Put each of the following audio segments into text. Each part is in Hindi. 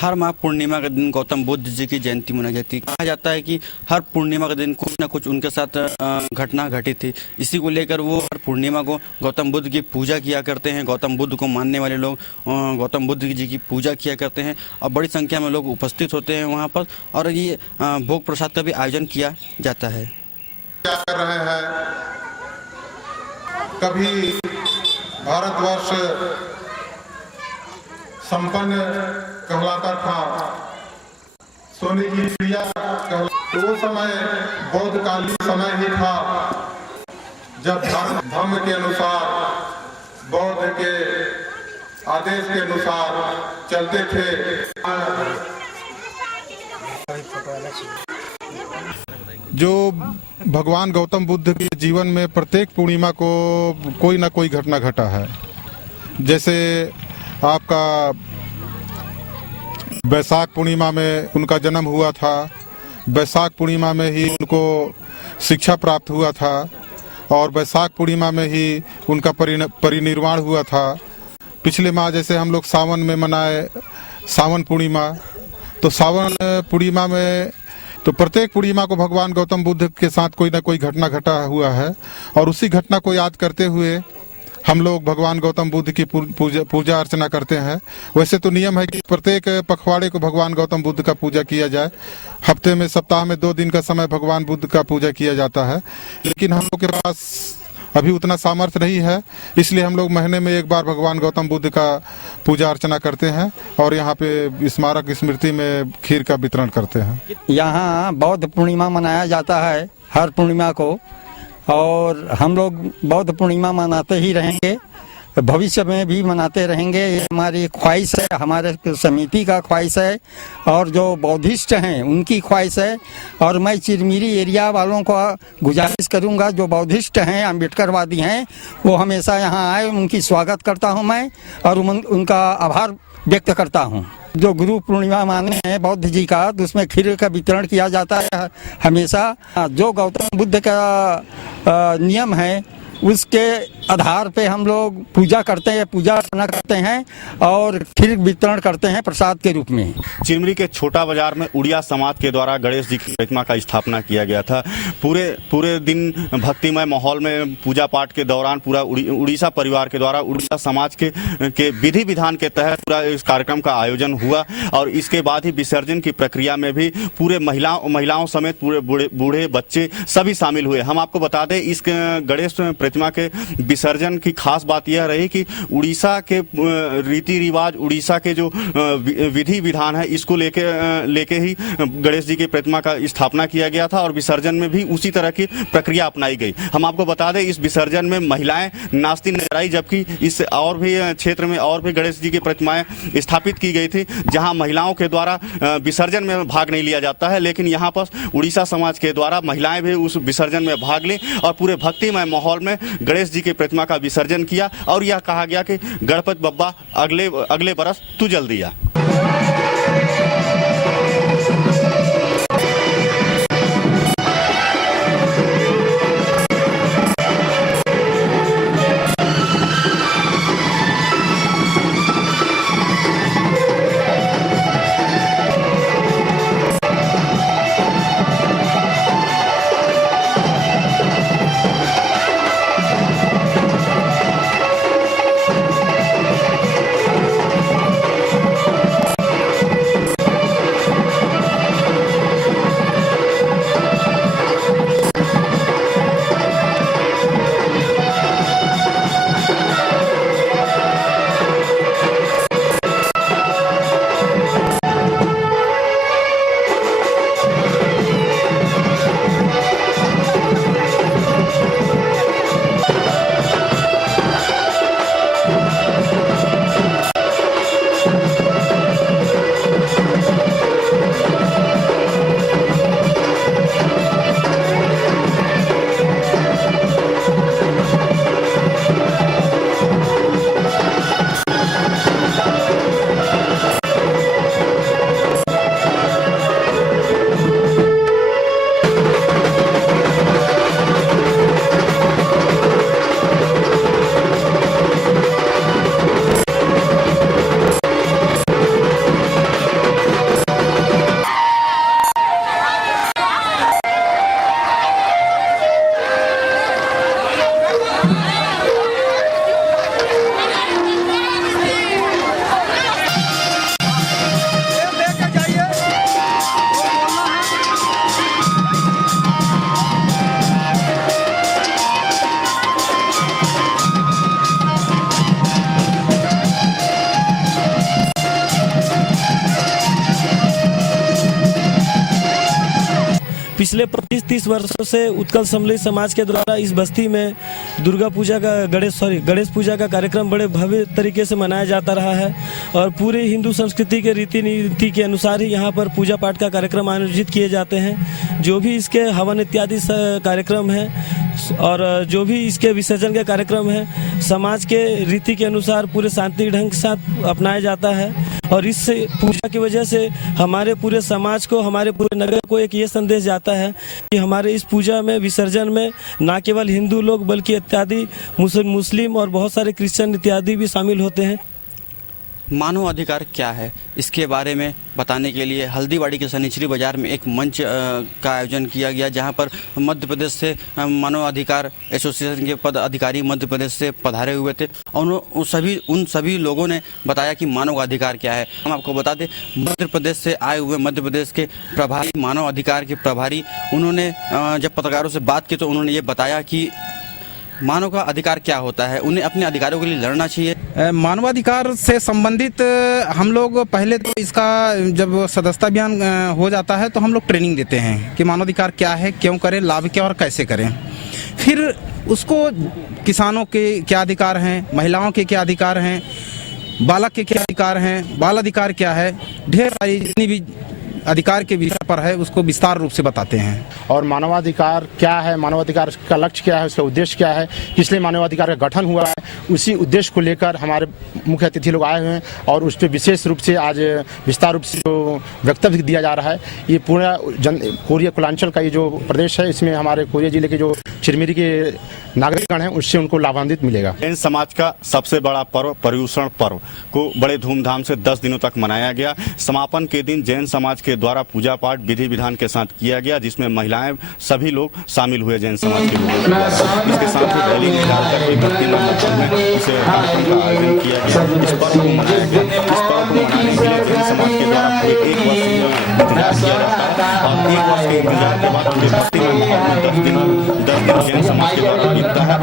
हर माह पूर्णिमा के दिन गौतम बुद्ध जी की जयंती मनाई जाती है। कहा जाता है कि हर पूर्णिमा के दिन कुछ न कुछ उनके साथ घटना घटी थी। इसी को लेकर वो हर पूर्णिमा को गौतम बुद्ध की पूजा किया करते हैं। गौतम बुद्ध को मानने वाले लोग गौतम बुद्ध जी की पूजा किया करते हैं और बड़ी संख्या में लोग उपस्थित होते हैं वहाँ पर, और ये भोग प्रसाद का भी आयोजन किया जाता है। क्या कर रहे हैं, कभी भारतवर्ष संपन्न कहलाता था, सोने की चिड़िया तो वो समय बौद्धकालीन समय ही था जब धर्म के अनुसार, बौद्ध के आदेश के अनुसार चलते थे। जो भगवान गौतम बुद्ध के जीवन में प्रत्येक पूर्णिमा को कोई ना कोई घटना घटा है। जैसे आपका बैसाख पूर्णिमा में उनका जन्म हुआ था, बैसाख पूर्णिमा में ही उनको शिक्षा प्राप्त हुआ था और बैसाख पूर्णिमा में ही उनका परिनिर्वाण हुआ था। पिछले माह जैसे हम लोग सावन में मनाए सावन पूर्णिमा, तो सावन पूर्णिमा में तो प्रत्येक पूर्णिमा को भगवान गौतम बुद्ध के साथ कोई ना कोई घटना घटा हुआ है और उसी घटना को याद करते हुए हम लोग भगवान गौतम बुद्ध की पूजा अर्चना करते हैं। वैसे तो नियम है कि प्रत्येक पखवाड़े को भगवान गौतम बुद्ध का पूजा किया जाए। हफ्ते में, सप्ताह में 2 दिन का समय भगवान बुद्ध का पूजा किया जाता है, लेकिन हम लोग के पास अभी उतना सामर्थ्य नहीं है, इसलिए हम लोग महीने में एक बार भगवान गौतम बुद्ध का पूजा अर्चना करते हैं और यहाँ पे स्मारक स्मृति में खीर का वितरण करते हैं। यहाँ बौद्ध पूर्णिमा मनाया जाता है हर पूर्णिमा को, और हम लोग बौद्ध पूर्णिमा मनाते ही रहेंगे, भविष्य में भी मनाते रहेंगे। ये हमारी ख्वाहिश है, हमारे समिति का ख्वाहिश है और जो बौद्धिस्ट हैं उनकी ख्वाहिश है। और मैं चिरमिरी एरिया वालों को गुजारिश करूंगा, जो बौद्धिस्ट हैं, अम्बेडकरवादी हैं, वो हमेशा यहाँ आए, उनकी स्वागत करता हूँ मैं और उनका आभार व्यक्त करता हूँ। जो गुरु पूर्णिमा माने हैं बौद्ध जी का, तो उसमें खीर का वितरण किया जाता है हमेशा। जो गौतम बुद्ध का नियम है उसके आधार पे हम लोग पूजा करते हैं, पूजा अर्चना करते हैं और खीर वितरण करते हैं प्रसाद के रूप में। चिरमिरी के छोटा बाजार में उड़िया समाज के द्वारा गणेश जी की प्रतिमा का स्थापना किया गया था। पूरे दिन भक्तिमय माहौल में पूजा पाठ के दौरान पूरा उड़ीसा परिवार के द्वारा उड़िया समाज के विधि विधान के तहत पूरा इस कार्यक्रम का आयोजन हुआ और इसके बाद ही विसर्जन की प्रक्रिया में भी पूरे महिलाओं समेत पूरे बूढ़े बच्चे सभी शामिल हुए। हम आपको बता दें, इस गणेश प्रतिमा के विसर्जन की खास बात यह रही कि उड़ीसा के रीति रिवाज, उड़ीसा के जो विधि विधान है, इसको लेके ही गणेश जी की प्रतिमा का स्थापना किया गया था और विसर्जन में भी उसी तरह की प्रक्रिया अपनाई गई। हम आपको बता दें, इस विसर्जन में महिलाएं नाचती नजर आई, जबकि इस और भी क्षेत्र में और भी गणेश जी की प्रतिमाएं स्थापित की गई थी जहां महिलाओं के द्वारा विसर्जन में भाग नहीं लिया जाता है, लेकिन यहाँ पर उड़ीसा समाज के द्वारा महिलाएं भी उस विसर्जन में भाग ली और पूरे भक्तिमय माहौल में गणेश जी की प्रतिमा का विसर्जन किया और यह कहा गया कि गणपति बप्पा अगले बरस तू जल्दी आ। पिछले 25-30 वर्षों से उत्कल सम्मिलित समाज के द्वारा इस बस्ती में दुर्गा पूजा का गणेश पूजा का कार्यक्रम बड़े भव्य तरीके से मनाया जाता रहा है और पूरे हिंदू संस्कृति के रीति नीति के अनुसार ही यहाँ पर पूजा पाठ का कार्यक्रम आयोजित किए जाते हैं। जो भी इसके हवन इत्यादि कार्यक्रम है और जो भी इसके विसर्जन के कार्यक्रम है समाज के रीति के अनुसार पूरे शांति ढंग के साथ अपनाया जाता है और इस पूजा की वजह से हमारे पूरे समाज को, हमारे पूरे नगर को एक ये संदेश जाता है कि हमारे इस पूजा में, विसर्जन में न केवल हिंदू लोग बल्कि इत्यादि मुस्लिम और बहुत सारे क्रिश्चियन इत्यादि भी शामिल होते हैं। मानव अधिकार क्या है, इसके बारे में बताने के लिए हल्दीबाड़ी के सनिचरी बाजार में एक मंच का आयोजन किया गया, जहां पर मध्य प्रदेश से मानव अधिकार एसोसिएशन के पद अधिकारी मध्य प्रदेश से पधारे हुए थे और उन सभी लोगों ने बताया कि मानव अधिकार क्या है। हम आपको बता दें, मध्य प्रदेश से आए हुए मध्य प्रदेश के प्रभारी, मानव अधिकार के प्रभारी, उन्होंने जब पत्रकारों से बात की तो उन्होंने ये बताया कि मानव का अधिकार क्या होता है, उन्हें अपने अधिकारों के लिए लड़ना चाहिए। मानवाधिकार से संबंधित हम लोग पहले तो इसका जब सदस्यता अभियान हो जाता है तो हम लोग ट्रेनिंग देते हैं कि मानवाधिकार क्या है, क्यों करें, लाभ क्या और कैसे करें। फिर उसको किसानों के क्या अधिकार हैं, महिलाओं के क्या अधिकार हैं, बालक के क्या अधिकार हैं, बाल अधिकार क्या है, ढेर सारी जितनी भी अधिकार के विषय पर है उसको विस्तार रूप से बताते हैं। और मानवाधिकार क्या है, मानवाधिकार का लक्ष्य क्या है, उसका उद्देश्य क्या है, किस लिए मानवाधिकार का गठन हुआ है, उसी उद्देश्य को लेकर हमारे मुख्य अतिथि लोग आए हुए हैं और उस पर विशेष रूप से आज विस्तार रूप से जो वक्तव्य दिया जा रहा है। ये पूरा कोरिया कुलांचल का ये जो प्रदेश है, इसमें हमारे कोरिया जिले के जो चिरमिरी के नागरिकगण हैं उससे उनको लाभान्वित मिलेगा। जैन समाज का सबसे बड़ा पर्व पर्युषण पर्व को बड़े धूमधाम से 10 दिनों तक मनाया गया। समापन के दिन जैन समाज के द्वारा पूजा पाठ विधि विधान के साथ किया गया, जिसमें महिलाएं सभी लोग शामिल हुए जैन समाज के लोगों। इसके साथ ही रैली निकालकर एक भक्तिमय माहौल में इसे कार्यक्रम का आयोजन किया गया। इस पर्व को मनाया गया। इस पर्व को मनाने के लिए जैन समाज के द्वारा पूरे 1 वर्ष इंतजार किया जाता है और 1 वर्ष के इंतजार के बाद पूरे भक्तिमय माहौल में 10 दिन जैन समाज के द्वारा बीतता है।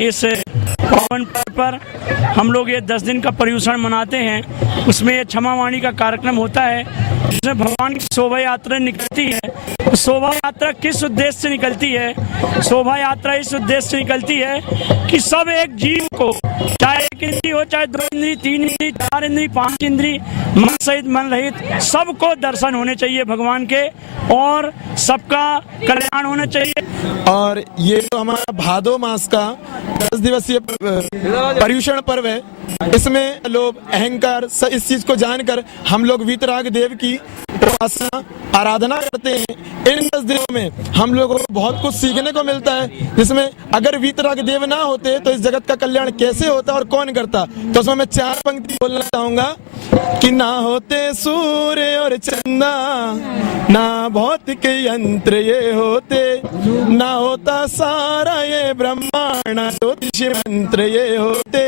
इस पावन पर्व पर हम लोग ये 10 दिन का पर्युषण मनाते हैं। उसमें ये क्षमावाणी का कार्यक्रम होता है जिसमें भगवान की शोभा यात्रा निकलती है। शोभा यात्रा किस उद्देश्य से निकलती है? शोभा यात्रा इस उद्देश्य से निकलती है कि सब एक जीव को, चाहे 1 इंद्री हो, चाहे 2 इंद्री, 3 इंद्री, 4 इंद्री, 5 इंद्री, मन सहित मन रहित सबको दर्शन होने चाहिए भगवान के और सबका कल्याण होना चाहिए। और ये तो हमारा भादो मास का 10 दिवसीय पर्युषण पर्व है। इसमें लोग अहंकार इस चीज को जानकर हम लोग वीतराग देव की उपासना आराधना करते हैं। इन 10 दिनों में हम लोगों को बहुत कुछ सीखने को मिलता है, जिसमें अगर वीतराग देव ना होते तो इस जगत का कल्याण कैसे होता और कौन करता। तो उसमें मैं 4 पंक्ति बोलना चाहूंगा कि ना होते सूर्य और चंदा, ना भौतिक यंत्र ये होते, ना होता सारा ये ब्रह्मांड, ज्योतिष मंत्र ये होते,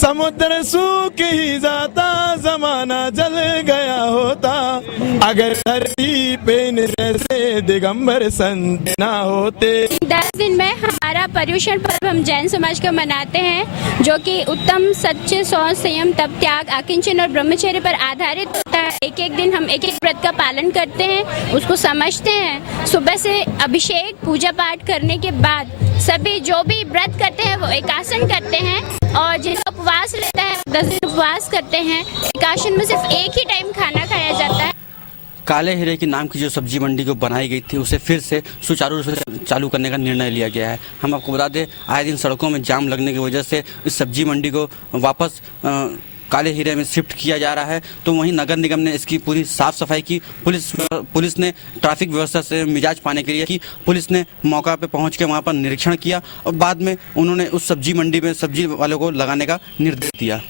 समुद्र सूख ही जाता, जमाना जल गया होता, अगर धरती पे जैसे दिगंबर संत ना होते। 10 दिन में हमारा पर्युषण पर्व हम जैन समाज का मनाते हैं, जो कि उत्तम सच्चे शौच, संयम, तप, त्याग, आकिंचन और ब्रह्मचर्य पर आधारित होता है। एक दिन हम एक व्रत का पालन करते हैं, उसको समझते हैं। सुबह से अभिषेक पूजा पाठ करने के बाद सभी जो भी व्रत करते हैं वो एकासन करते हैं और जिनका उपवास रहता है 10 दिन उपवास करते हैं। एकासन में सिर्फ एक ही टाइम खाना खाया जाता है। काले हीरे के नाम की जो सब्जी मंडी को बनाई गई थी उसे फिर से सुचारू रूप से चालू करने का निर्णय लिया गया है। हम आपको बता दें, आए दिन सड़कों में जाम लगने की वजह से इस सब्जी मंडी को वापस काले हीरे में शिफ्ट किया जा रहा है। तो वहीं नगर निगम ने इसकी पूरी साफ सफाई की। पुलिस ने ट्रैफिक व्यवस्था से मिजाज पाने के लिए कि पुलिस ने मौका पे पहुंच के वहां पर निरीक्षण किया और बाद में उन्होंने उस सब्जी मंडी में सब्जी वालों को लगाने का निर्देश दिया।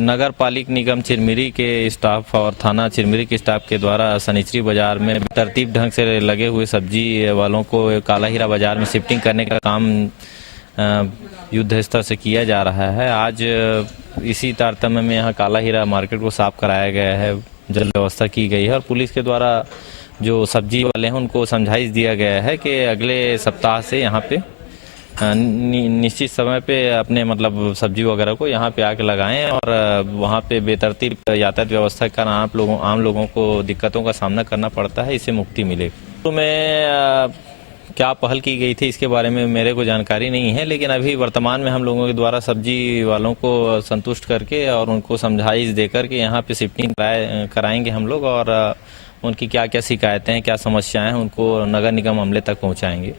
नगर पालिक निगम चिरमिरी के स्टाफ और थाना चिरमिरी के स्टाफ के द्वारा सनिचरी बाजार में तरतीब ढंग से लगे हुए सब्जी वालों को काला हीरा बाजार में शिफ्टिंग करने का काम युद्ध स्तर से किया जा रहा है। आज इसी तारतम्य में यहाँ काला हीरा मार्केट को साफ कराया गया है, जल व्यवस्था की गई है और पुलिस के द्वारा जो सब्जी वाले हैं उनको समझाइश दिया गया है कि अगले सप्ताह से यहाँ पे निश्चित समय पे अपने मतलब सब्जी वगैरह को यहाँ पे आके लगाएं और वहाँ पे बेतरतीब यातायात व्यवस्था के कारण आम लोगों को दिक्कतों का सामना करना पड़ता है, इससे मुक्ति मिलेगी। तो मैं क्या पहल की गई थी इसके बारे में मेरे को जानकारी नहीं है, लेकिन अभी वर्तमान में हम लोगों के द्वारा सब्जी वालों को संतुष्ट करके और उनको समझाइश देकर के यहाँ पे शिफ्टिंग कराएंगे हम लोग और उनकी क्या क्या शिकायतें हैं, क्या समस्याएं हैं, उनको नगर निगम अमले तक पहुँचाएंगे।